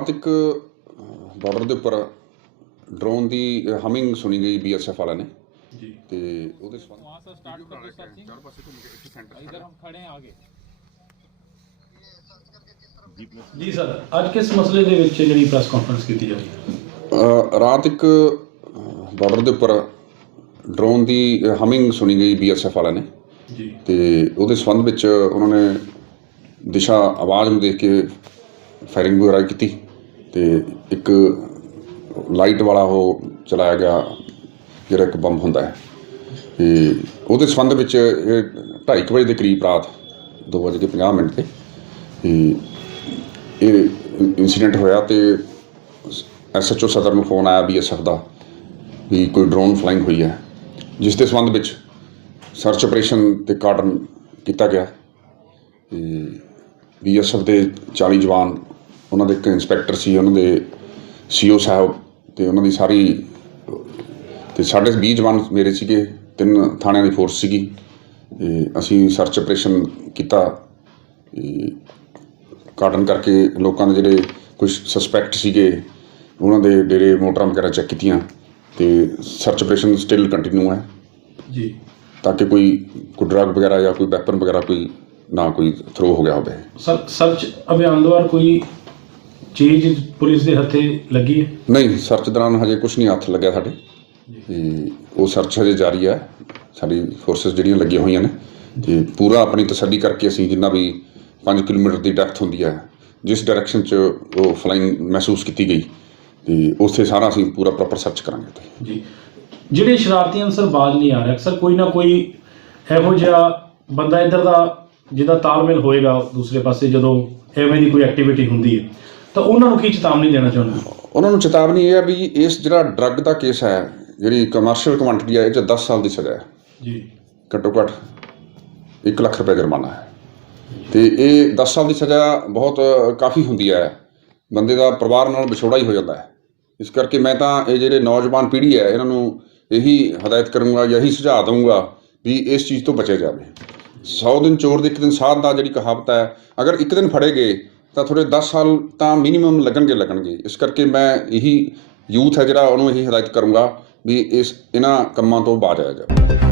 ਰਾਤ ਬਾਰਡਰ ਦੇ ਉੱਪਰ ਡਰੋਨ ਦੀ ਹਮਿੰਗ ਸੁਣੀ ਗਈ ਬੀਐਸਐਫ ਵਾਲਾ ਨੇ। ਜੀ। ਤੇ ਉਹਦੇ ਸੰਬੰਧ ਵਾਂ ਸਰ ਸਟਾਰਟ ਕਰੋ ਸਰਚਿੰਗ ਚਾਰ ਪਾਸੇ ਘੁੰਮ ਕੇ ਇੱਥੇ ਸੈਂਟਰ ਇਧਰ ਹਮ ਖੜੇ ਆ ਆਗੇ ਜੀ ਸਰ ਅੱਜ ਕਿਸ ਮਸਲੇ ਦੇ ਵਿੱਚ ਜਿਹੜੀ ਪ੍ਰੈਸ ਕਾਨਫਰੰਸ ਕੀਤੀ ਜਾ ਰਹੀ ਹੈ? ਰਾਤ ਇੱਕ ਬਾਰਡਰ ਦੇ ਉੱਪਰ ਡਰੋਨ ਦੀ ਹਮਿੰਗ ਸੁਣੀ ਗਈ ਬੀਐਸਐਫ ਵਾਲਿਆਂ ਨੇ। ਜੀ। ਤੇ ਉਹਦੇ ਸੰਬੰਧ ਵਿੱਚ ਉਹਨਾਂ ਨੇ ਦਿਸ਼ਾ ਆਵਾਜ਼ ਨੂੰ ਦੇਖ ਕੇ ਫਾਇਰਿੰਗ ਵਗੈਰਾ ਕੀਤੀ। ਅਤੇ ਇੱਕ ਲਾਈਟ ਵਾਲਾ ਉਹ ਚਲਾਇਆ ਗਿਆ, ਜਿਹੜਾ ਇੱਕ ਬੰਬ ਹੁੰਦਾ ਹੈ। ਤੇ ਉਹਦੇ ਸੰਬੰਧ ਵਿੱਚ ਇਹ 2:30 ਵਜੇ ਦੇ ਕਰੀਬ ਰਾਤ 2:50 ਮਿੰਟ ਤੇ ਤੇ ਇਹ ਇਨਸੀਡੈਂਟ ਹੋਇਆ ਤੇ ਐਸਐਚਓ ਸਦਰ ਨੂੰ ਫੋਨ ਆਇਆ ਬੀਐਸਐਫ ਦਾ ਵੀ ਕੋਈ ਡਰੋਨ ਫਲਾਈਂਗ ਹੋਈ ਹੈ। ਜਿਸ ਦੇ ਸੰਬੰਧ ਵਿੱਚ ਸਰਚ ਆਪਰੇਸ਼ਨ ਤੇ ਕਾਰਡਨ ਕੀਤਾ ਗਿਆ। ਤੇ ਬੀਐਸਐਫ ਦੇ 40 ਜਵਾਨ ਉਹਨਾਂ ਦੇ ਇੱਕ ਇੰਸਪੈਕਟਰ ਸੀ ਉਹਨਾਂ ਦੇ ਸੀਓ ਸਾਹਿਬ ਤੇ ਉਹਨਾਂ ਦੀ ਸਾਰੀ ਤੇ ਸਾਡੇ 20 ਜਵਾਨ ਮੇਰੇ ਸੀਗੇ ਤਿੰਨ ਥਾਣਿਆਂ ਦੀ ਫੋਰਸ ਸੀਗੀ। ਤੇ ਅਸੀਂ ਸਰਚ ਆਪਰੇਸ਼ਨ ਕੀਤਾ ਕਾਰਡਨ ਕਰਕੇ ਲੋਕਾਂ ਦੇ ਜਿਹੜੇ ਕੁਝ ਸਸਪੈਕਟ ਸੀਗੇ ਉਹਨਾਂ ਦੇ ਡੇਰੇ ਮੋਟਰਾਂ ਵਗੈਰਾ ਚੈੱਕ ਕੀਤੀਆਂ ਤੇ ਸਰਚ ਆਪਰੇਸ਼ਨ ਸਟਿਲ ਕੰਟੀਨਿਊ ਹੈ। ਜੀ। ਤਾਂ ਕਿ ਕੋਈ ਕੋਈ ਡਰਗ ਵਗੈਰਾ ਜਾਂ ਕੋਈ ਵੈਪਨ ਵਗੈਰਾ ਕੋਈ ਨਾ ਕੋਈ ਥਰੋ ਹੋ ਗਿਆ ਹੋਵੇ। ਸਰ ਸਰਚ ਅਭਿਆਨ ਦੌਰਾਨ ਕੋਈ ਚੀਜ਼ ਪੁਲਿਸ ਦੇ ਹੱਥੇ ਲੱਗੀ ਹੈ? ਨਹੀਂ ਸਰਚ ਦੌਰਾਨ ਹਜੇ ਕੁਝ ਨਹੀਂ ਹੱਥ ਲੱਗਿਆ ਸਾਡੇ। ਤੇ ਉਹ ਸਰਚ ਹਜੇ ਜਾਰੀ ਹੈ। ਸਾਡੀ ਫੋਰਸਸ ਜਿਹੜੀਆਂ ਲੱਗੀਆਂ ਹੋਈਆਂ ਨੇ। ਤੇ ਪੂਰਾ ਆਪਣੀ ਤਸੱਲੀ ਕਰਕੇ ਅਸੀਂ ਜਿੰਨਾ ਵੀ 5 ਕਿਲੋਮੀਟਰ ਦੀ ਡੈਪਥ ਹੁੰਦੀ ਹੈ ਜਿਸ ਡਾਇਰੈਕਸ਼ਨ 'ਚ ਉਹ ਫਲਾਈਂਗ ਮਹਿਸੂਸ ਕੀਤੀ ਗਈ ਤੇ ਉੱਥੇ ਸਾਰਾ ਅਸੀਂ ਪੂਰਾ ਪ੍ਰੋਪਰ ਸਰਚ ਕਰਾਂਗੇ ਤੇ ਜੀ। ਜਿਹੜੇ ਸ਼ਰਾਰਤੀ ਅਨਸਰ ਬਾਜ਼ ਨਹੀਂ ਆ ਰਿਹਾ ਅਕਸਰ ਕੋਈ ਨਾ ਕੋਈ ਇਹੋ ਜਿਹਾ ਬੰਦਾ ਇੱਧਰ ਦਾ ਜਿਹਦਾ ਤਾਲਮੇਲ ਹੋਏਗਾ ਦੂਸਰੇ ਪਾਸੇ ਜਦੋਂ ਐਵੇਂ ਦੀ ਕੋਈ ਐਕਟੀਵਿਟੀ ਹੁੰਦੀ ਹੈ। ਤਾਂ ਉਹਨਾਂ ਨੂੰ ਕੀ ਚੇਤਾਵਨੀ ਦੇਣਾ ਚਾਹੁੰਦੇ ਹੋ? ਉਹਨਾਂ ਨੂੰ ਚੇਤਾਵਨੀ ਇਹ ਹੈ ਵੀ ਇਸ ਜਿਹੜਾ ਡਰੱਗ ਦਾ ਕੇਸ ਹੈ ਜਿਹੜੀ ਕਮਰਸ਼ੀਅਲ ਕੁਆਂਟੀਟੀ ਹੈ ਇਹ 'ਚ 10 ਸਾਲ ਦੀ ਸਜ਼ਾ ਹੈ। ਜੀ। ਘੱਟੋ ਘੱਟ 1 ਲੱਖ ਰੁਪਏ ਜੁਰਮਾਨਾ ਹੈ। ਤੇ ਇਹ 10 ਸਾਲ ਦੀ ਸਜ਼ਾ ਬਹੁਤ ਕਾਫੀ ਹੁੰਦੀ ਹੈ। ਬੰਦੇ ਦਾ ਪਰਿਵਾਰ ਨਾਲ ਵਿਛੋੜਾ ਹੀ ਹੋ ਜਾਂਦਾ ਹੈ। ਇਸ ਕਰਕੇ ਮੈਂ ਤਾਂ ਇਹ ਜਿਹੜੇ ਨੌਜਵਾਨ ਪੀੜ੍ਹੀ ਹੈ ਇਹਨਾਂ ਨੂੰ ਇਹੀ ਹਦਾਇਤ ਕਰੂੰਗਾ ਜਾਂ ਇਹੀ ਸੁਝਾਅ ਦਊਂਗਾ ਵੀ ਇਸ ਚੀਜ਼ ਤੋਂ ਬਚਿਆ ਜਾਵੇ। 100 ਦਿਨ ਚੋਰ ਦੇ ਇੱਕ ਦਿਨ ਸਾਧ ਦਾ ਜਿਹੜੀ ਕਹਾਵਤ ਹੈ ਅਗਰ ਇੱਕ ਦਿਨ ਫੜੇ ਗਏ ਤਾਂ ਥੋੜੇ 10 ਸਾਲ ਤਾਂ ਮਿਨੀਮਮ ਲੱਗਣਗੇ ਲੱਗਣਗੇ। ਇਸ ਕਰਕੇ ਮੈਂ ਇਹੀ ਯੂਥ ਹੈ ਜਿਹੜਾ, ਉਹਨੂੰ ਇਹੀ ਹਦਾਇਤ ਕਰੂੰਗਾ ਵੀ ਇਸ, ਇਹਨਾਂ ਕੰਮਾਂ ਤੋਂ ਬਾਜ ਆਇਆ ਜਾਵੇ